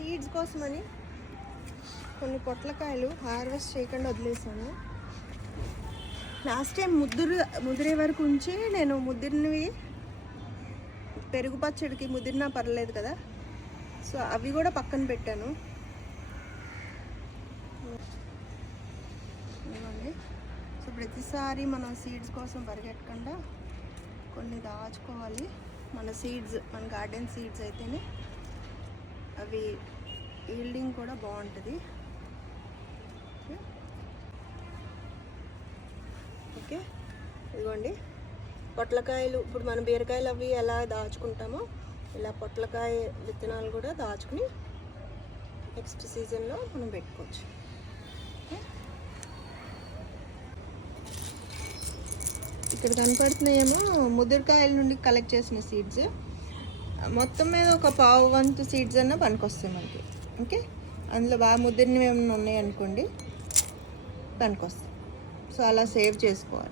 Seeds కోసమని కొన్ని పొట్లకాయలు హార్వెస్ట్ చేయకుండా వదిలేసాను. లాస్ట్ టైం ముద్దురు ముదిరే వరకు ఉంచి నేను ముదిరినవి పెరుగు పచ్చడికి ముదిరినా పర్లేదు కదా. సో అవి కూడా పక్కన పెట్టాను. సో ప్రతిసారి మనం సీడ్స్ కోసం పరిగెట్టకుండా కొన్ని దాచుకోవాలి. మన సీడ్స్ మన గార్డెన్ సీడ్స్ అయితేనే అవి ఈల్డింగ్ కూడా బాగుంటుంది. ఓకే. ఇదిగోండి. పొట్లకాయలు ఇప్పుడు మనం బీరకాయలు అవి ఎలా దాచుకుంటామో ఇలా పొట్లకాయ విత్తనాలు కూడా దాచుకుని నెక్స్ట్ సీజన్లో మనం పెట్టుకోవచ్చు. ఇక్కడ కనపడుతున్నాయేమో ముదిరికాయల నుండి కలెక్ట్ చేసిన సీడ్స్ మొత్తం మీద ఒక పావు వంతు సీడ్స్ అన్న పనికొస్తాయి మనకి. ఓకే? అందులో బాగా ముదిరినవి ఏమైనా ఉన్నాయి అనుకోండి పనికొస్తాయి. సో అలా సేవ్ చేసుకోవాలి.